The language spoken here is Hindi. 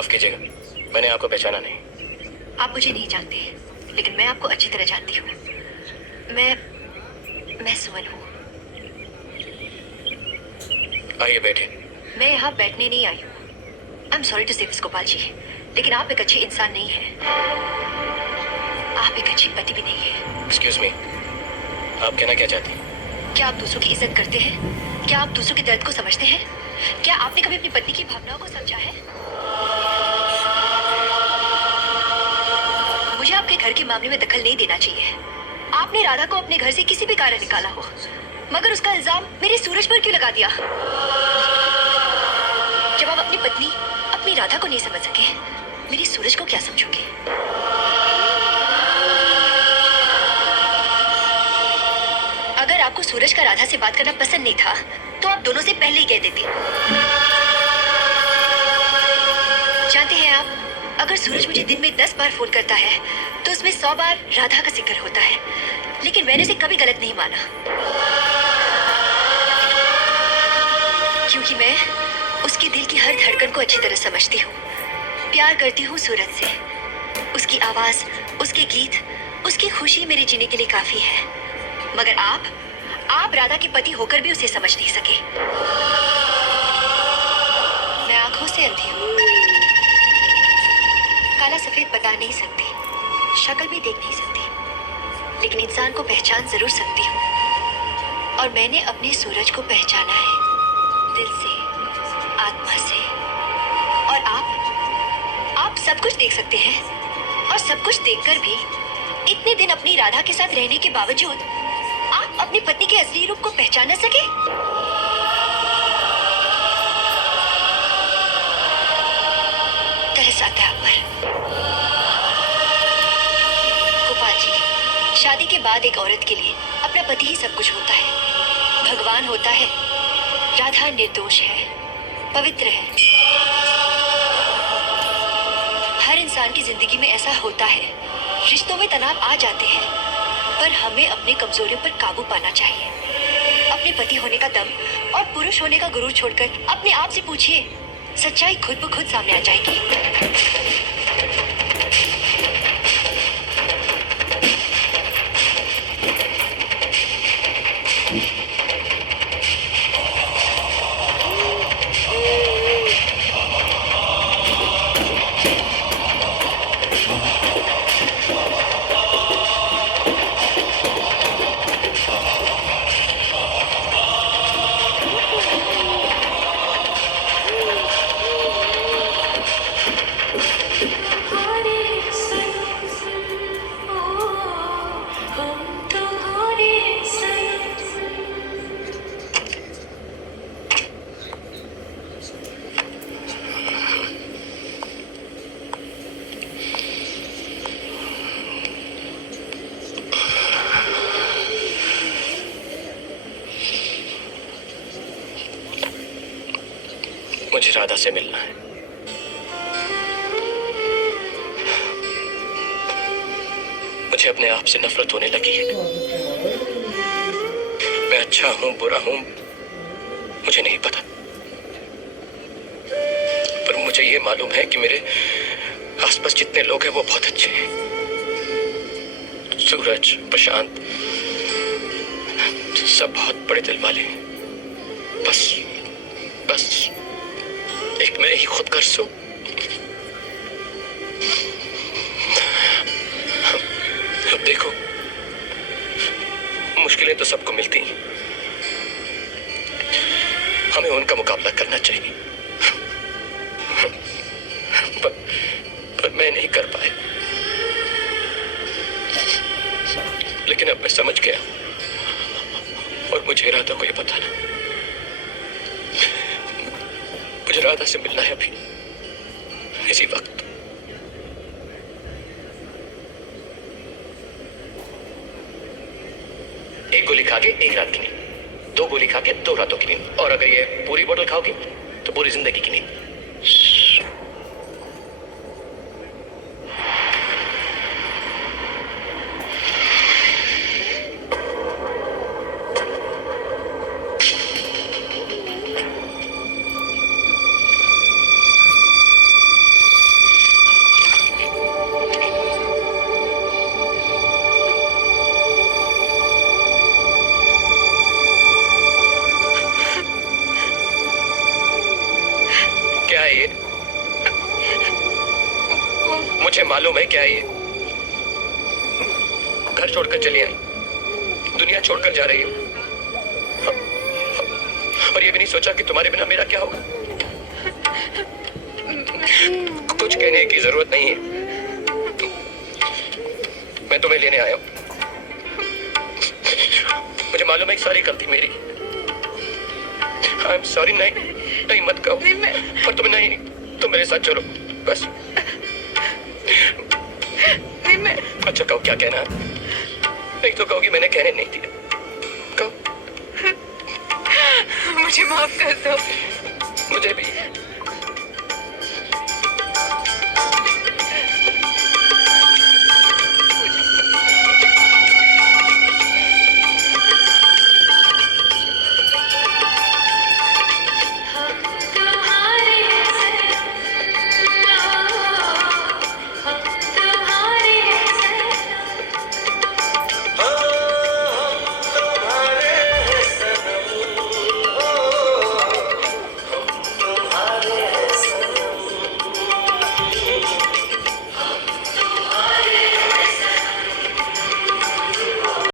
माफ कीजिएगा, मैंने आपको पहचाना नहीं। आप मुझे नहीं जानते, लेकिन मैं आपको अच्छी तरह जानती हूँ। मैं सुमन हूँ। आइए बैठिए। मैं यहाँ बैठने नहीं आई हूँ। आई एम सॉरी टू से दिस गोपाल जी, लेकिन आप एक अच्छे इंसान नहीं हैं। आप एक अच्छी पति भी नहीं है। एक्सक्यूज मी, आप कहना क्या चाहती हैं? क्या आप दूसरों की इज्जत करते हैं? क्या आप दूसरों के दर्द को समझते हैं? क्या आपने कभी अपनी पत्नी की भावनाओं को समझा है? मुझे आपके घर के मामले में दखल नहीं देना चाहिए। आपने राधा को अपने घर से किसी भी कारण निकाला हो, मगर उसका इल्जाम मेरे सूरज पर क्यों लगा दिया? जब आप अपनी पत्नी, अपनी राधा को नहीं समझ सके, मेरी सूरज को क्या समझोगे? अगर आपको सूरज का राधा से बात करना पसंद नहीं था, तो आप दोनों से पहले ही कह देते। जानते हैं आप, अगर सूरज मुझे दिन में 10 बार फोन करता है, तो उसमें 100 बार राधा का जिक्र होता है, लेकिन मैंने उसे कभी गलत नहीं माना, क्योंकि मैं उसके दिल की हर धड़कन को अच्छी तरह समझती हूँ। प्यार करती हूँ सूरज से। उसकी आवाज, उसके गीत, उसकी खुशी मेरे जीने के लिए काफी है। मगर आप राधा के पति होकर भी उसे समझ नहीं सके। मैं आंखों से अंधी हूँ, काला सफेद बता नहीं सकती, शक्ल भी देख नहीं सकती, लेकिन इंसान को पहचान जरूर सकती हूँ। और मैंने अपने सूरज को पहचाना है, दिल से, आत्मा से। और आप सब कुछ देख सकते हैं, और सब कुछ देखकर भी इतने दिन अपनी राधा के साथ रहने के बावजूद आप अपनी पत्नी के असली रूप को पहचान न सके। तरस आता है आप पर। गोपाल जी, शादी के बाद एक औरत के लिए अपना पति ही सब कुछ होता है, भगवान होता है। राधा निर्दोष है, पवित्र है। हर इंसान की जिंदगी में ऐसा होता है, रिश्तों में तनाव आ जाते हैं, पर हमें अपनी कमजोरियों पर काबू पाना चाहिए। अपने पति होने का दम और पुरुष होने का गुरूर छोड़कर अपने आप से पूछिए, सच्चाई खुद ब खुद सामने आ जाएगी। मुझे राधा से मिलना है। मुझे अपने आप से नफरत होने लगी है। मैं अच्छा हूं, बुरा हूं, मुझे नहीं पता, पर मुझे ये मालूम है कि मेरे आसपास जितने लोग हैं वो बहुत अच्छे हैं। सूरज, प्रशांत, सब बहुत बड़े दिल वाले हैं। बस एक मैं ही खुद कर सो। अब देखो, मुश्किलें तो सबको मिलती हैं, हमें उनका मुकाबला करना चाहिए। पर मैं नहीं कर पाया। लेकिन अब मैं समझ गया, और मुझे राधा को ये बताना। मुझे राधा से मिलना है अभी, इसी वक्त। एक गोली खा के एक रात की नींद, 2 गोली खा के 2 रातों की नींद, और अगर ये पूरी बोतल खाओगी तो पूरी जिंदगी की नींद। मालूम है क्या है ये? घर छोड़कर चली आई, दुनिया छोड़कर जा रही हो, और ये भी नहीं सोचा कि तुम्हारे बिना मेरा क्या होगा। कुछ कहने की जरूरत नहीं है, मैं तुम्हें लेने आया हूं। मुझे मालूम है कि सारी गलती मेरी। I am sorry. नहीं नहीं मत कहो। पर तुम नहीं, तुम मेरे साथ चलो बस। अच्छा कहो क्या कहना है। नहीं तो कहोगी मैंने कहने नहीं दिया। कहो। मुझे माफ कर दो। मुझे भी।